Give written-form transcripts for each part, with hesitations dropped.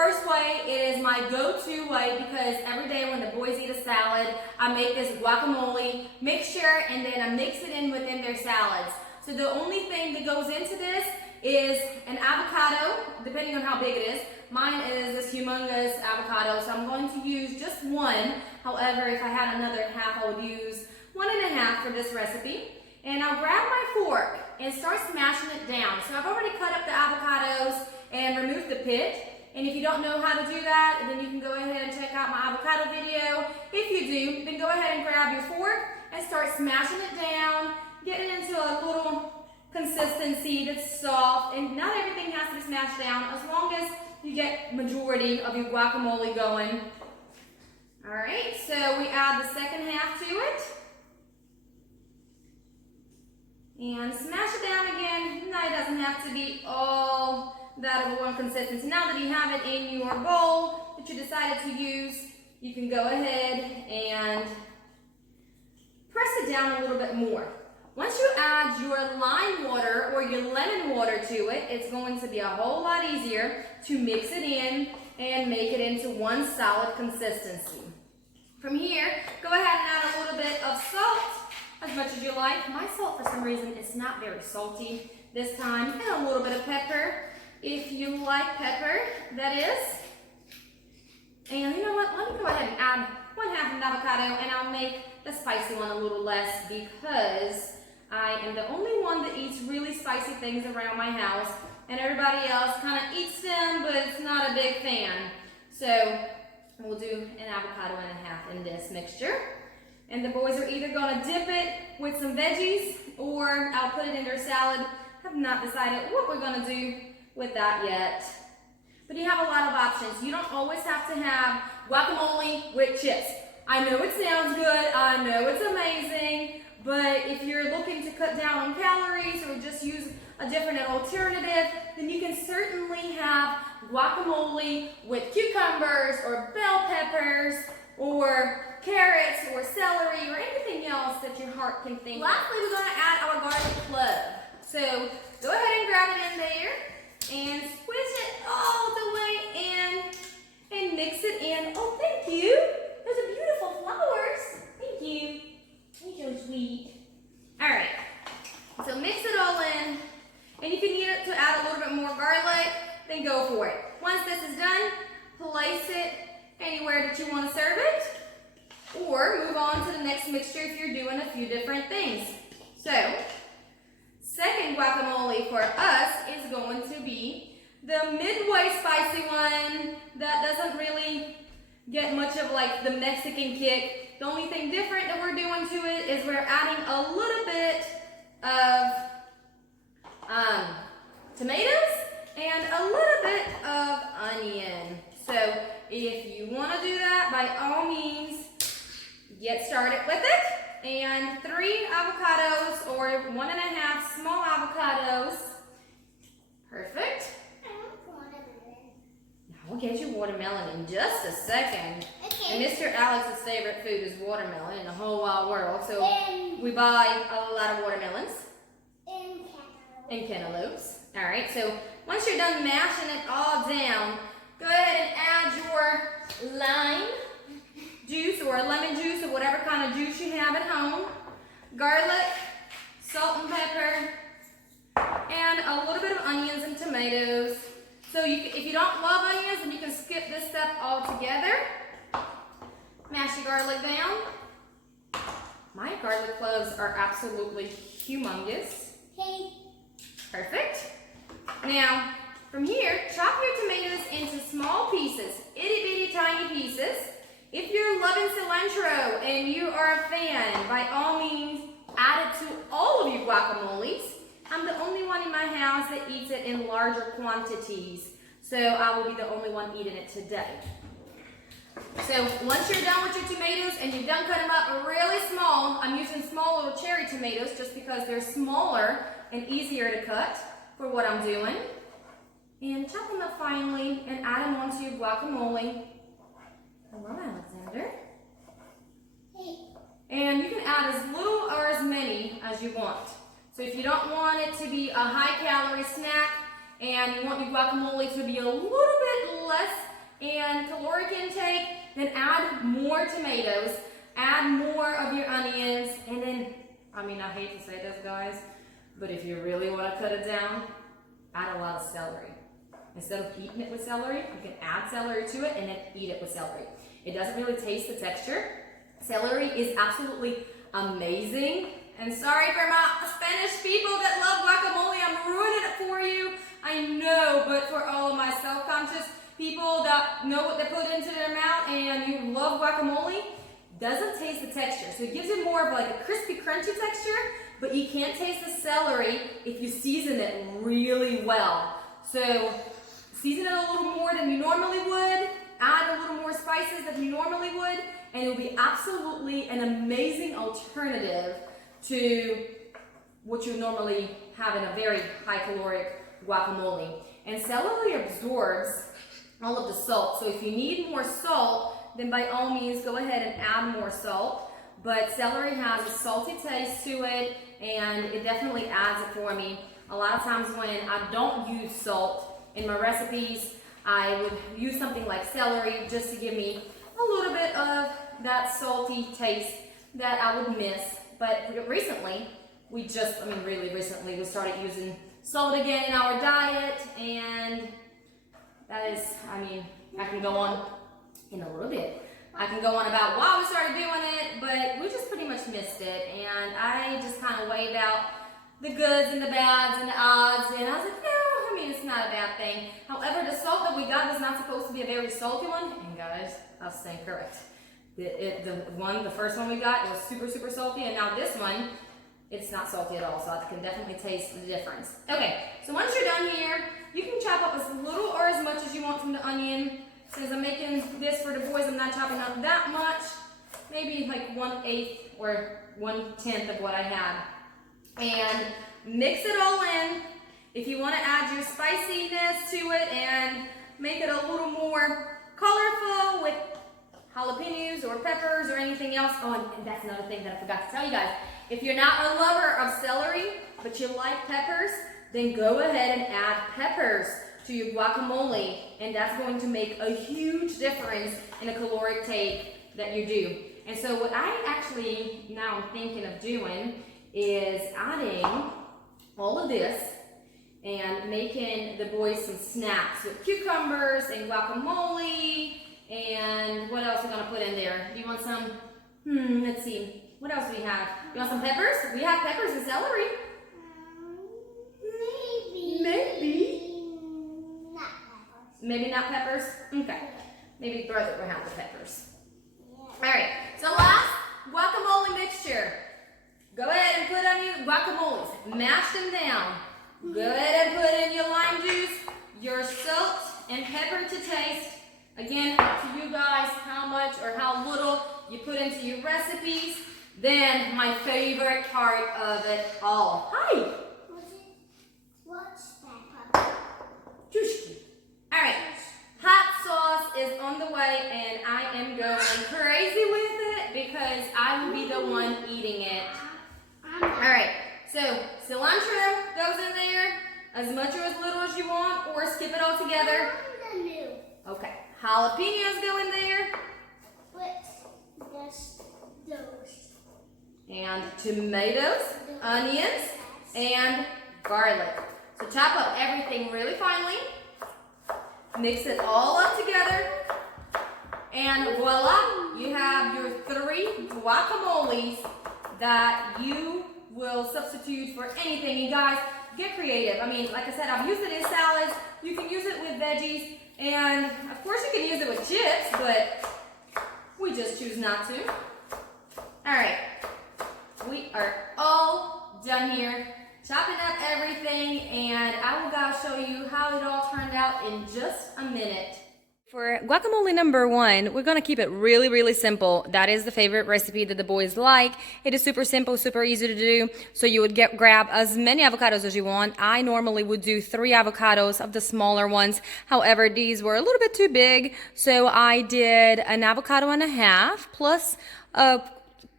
first way is my go-to way because every day when the boys eat a salad, I make this guacamole mixture and then I mix it in within their salads. So the only thing that goes into this is an avocado, depending on how big it is. Mine is this humongous avocado, so I'm going to use just one. However, if I had another half, I would use 1.5 for this recipe. And I'll grab my fork and start smashing it down. So I've already cut up the avocados and removed the pit. And if you don't know how to do that, then you can go ahead and check out my avocado video. If you do, then go ahead and grab your fork and start smashing it down, getting into a little consistency that's soft. And not everything has to be smashed down as long as you get majority of your guacamole going. All right, so we add the second half to it. And smash it down again. Now it doesn't have to be all that of one consistency. Now that you have it in your bowl that you decided to use, you can go ahead and press it down a little bit more. Once you add your lime water or your lemon water to it, it's going to be a whole lot easier to mix it in and make it into one solid consistency. From here, go ahead and add a little bit of salt, as much as you like. My salt, for some reason, is not very salty this time. And a little bit of pepper, if you like pepper, that is. And you know what? Let me go ahead and add 1/2 of an avocado, and I'll make the spicy one a little less because I am the only one that eats really spicy things around my house, and everybody else kind of eats them, but it's not a big fan. So we'll do 1.5 avocados in this mixture. And the boys are either going to dip it with some veggies or I'll put it in their salad. Have not decided what we're going to do with that yet. But you have a lot of options. You don't always have to have guacamole with chips. I know it sounds good. I know it's amazing. But if you're looking to cut down on calories or just use a different alternative, then you can certainly have guacamole with cucumbers or bell peppers or carrots or celery or anything else that your heart can think of. Lastly, we're going to add our garlic clove. So go ahead and grab it in there and squish it all the way in and mix it in. Oh, thank you. Those are beautiful flowers. Thank you. You're so sweet. All right. So mix it all in. And if you need it to add a little bit more garlic, then go for it. Once this is done, place it anywhere that you want to serve it. Or move on to the next mixture if you're doing a few different things. So, second guacamole for us is going to be the midway spicy one that doesn't really get much of like the Mexican kick. The only thing different that we're doing to it is we're adding a little bit of tomatoes and a little bit of onion. So if you want to do that, by all means, get started with it. And 3 avocados or 1.5 small avocados. Perfect. I want watermelon. We'll get you watermelon in just a second. Okay. And Mr. Alex's favorite food is watermelon in the whole wide world. So we buy a lot of watermelons. And cantaloupes. All right, so once you're done mashing it all down, go ahead and add your lime juice or lemon juice or whatever kind of juice you have at home, garlic, salt and pepper, and a little bit of onions and tomatoes. So if you don't love onions, then you can skip this step altogether. Mash your garlic down. My garlic cloves are absolutely humongous. Okay. Perfect. Now, from here, chop your tomatoes into small pieces, itty bitty tiny pieces. If you're loving cilantro and you are a fan, by all means, add it to all of your guacamoles. I'm the only one in my house that eats it in larger quantities, so I will be the only one eating it today. So once you're done with your tomatoes and you've done cut them up really small, I'm using small little cherry tomatoes just because they're smaller and easier to cut for what I'm doing. And chop them up finely and add them onto your guacamole. Hello, Alexander. Hey. And you can add as little or as many as you want. So if you don't want it to be a high calorie snack and you want your guacamole to be a little bit less and caloric intake, then add more tomatoes, add more of your onions, and then, I mean, I hate to say this, guys, but if you really want to cut it down, add a lot of celery. Instead of eating it with celery, you can add celery to it and then eat it with celery. It doesn't really taste the texture. Celery is absolutely amazing. And sorry for my Spanish people that love guacamole, I'm ruining it for you. I know, but for all of my self-conscious people that know what they put into their mouth and you love guacamole, doesn't taste the texture. So it gives it more of like a crispy, crunchy texture, but you can't taste the celery if you season it really well. So season it a little more than you normally would, add a little more spices than you normally would, and it'll be absolutely an amazing alternative to what you normally have in a very high caloric guacamole. And celery absorbs all of the salt. So if you need more salt, then by all means go ahead and add more salt. But celery has a salty taste to it, and it definitely adds it for me. A lot of times when I don't use salt in my recipes, I would use something like celery just to give me a little bit of that salty taste that I would miss. But recently, really recently, we started using salt again in our diet, and that is, I can go on in a little bit. I can go on about why we started doing it, but we just pretty much missed it, and I just kind of weighed out the goods and the bads and the odds, and I was like, no, it's not a bad thing. However, the salt that we got was not supposed to be a very salty one, and guys, I was saying correct. The first one we got, it was super, super salty, and now this one, it's not salty at all, so I can definitely taste the difference. Okay, so once you're done here, you can chop up as little or as much as you want from the onion. Since I'm making this for the boys, I'm not chopping up that much, maybe like 1/8 or 1/10 of what I had. And mix it all in. If you want to add your spiciness to it and make it a little more colorful with jalapenos or peppers or anything else. Oh, and that's another thing that I forgot to tell you guys. If you're not a lover of celery, but you like peppers, then go ahead and add peppers to your guacamole, and that's going to make a huge difference in the caloric take that you do. And so what I actually now am thinking of doing is adding all of this and making the boys some snacks with cucumbers and guacamole. And what else are we gonna put in there? Do you want some, let's see, what else do we have? You want some peppers? We have peppers and celery. Maybe. Not peppers. Maybe not peppers? Okay. Maybe brother will have the peppers. All right, so last guacamole mixture. Go ahead and put on your guacamoles, mash them down. Go ahead and put in your lime juice, your salt and pepper to taste. Again, up to you guys how much or how little you put into your recipes. Then my favorite part of it all. Hi. What's that? Juicy. All right, hot sauce is on the way, and I am going crazy with it because I will be the one eating it. All right, so cilantro goes in there, as much or as little as you want, or skip it all together. Okay, jalapenos go in there. Just those. And tomatoes, onions, and garlic. So chop up everything really finely. Mix it all up together. And voila, you have your 3 guacamoles that you will substitute for anything. You guys, get creative. Like I said, I've used it in salads. You can use it with veggies. And of course you can use it with chips, but we just choose not to. All right, we are all done here. Chopping up everything, and I will guys show you how it all turned out in just a minute. For guacamole number 1, we're gonna keep it really, really simple. That is the favorite recipe that the boys like. It is super simple, super easy to do. So you would grab as many avocados as you want. I normally would do 3 avocados of the smaller ones. However, these were a little bit too big. So I did an avocado and a half plus a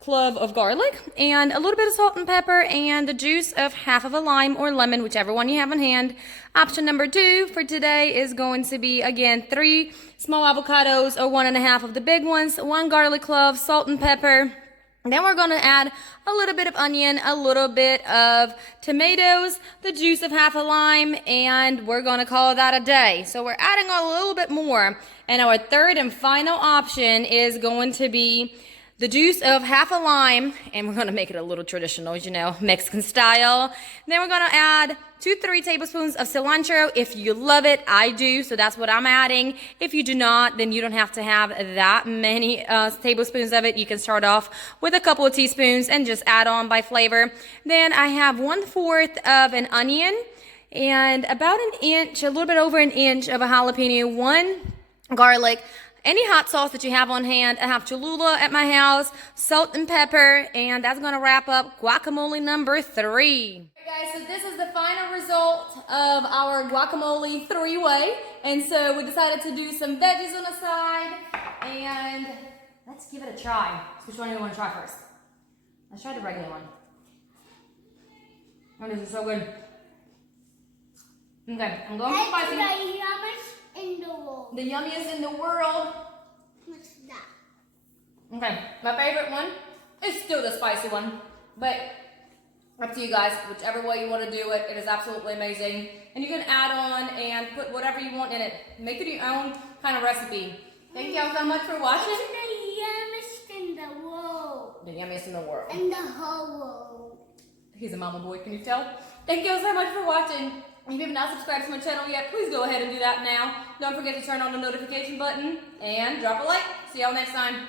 clove of garlic and a little bit of salt and pepper and the juice of half of a lime or lemon, whichever one you have on hand. Option number 2 for today is going to be, again, 3 small avocados or 1.5 of the big ones, 1 garlic clove, salt and pepper. And then we're going to add a little bit of onion, a little bit of tomatoes, the juice of half a lime, and we're going to call that a day. So we're adding a little bit more. And our third and final option is going to be the juice of half a lime, and we're going to make it a little traditional, you know, Mexican style. Then we're going to add 2-3 tablespoons of cilantro. If you love it, I do, so that's what I'm adding. If you do not, then you don't have to have that many tablespoons of it. You can start off with a couple of teaspoons and just add on by flavor. Then I have 1/4 of an onion and about an inch, a little bit over an inch of a jalapeno, 1 garlic, any hot sauce that you have on hand. I have Cholula at my house, salt and pepper, and that's going to wrap up guacamole number 3. Guys, so this is the final result of our guacamole 3-way, and so we decided to do some veggies on the side, and let's give it a try. So which one do you want to try first? Let's try the regular one. Oh, this is so good. Okay, I'm going for spicy. In the world. The yummiest in the world. What's that? Okay, my favorite one is still the spicy one, but up to you guys, whichever way you want to do it. It is absolutely amazing, and you can add on and put whatever you want in it. Make it your own kind of recipe. Thank y'all so much for watching. It's the yummiest in the world. The yummiest in the world. In the whole world. He's a mama boy, can you tell? Thank you so much for watching. If you have not subscribed to my channel yet, please go ahead and do that now. Don't forget to turn on the notification button and drop a like. See y'all next time.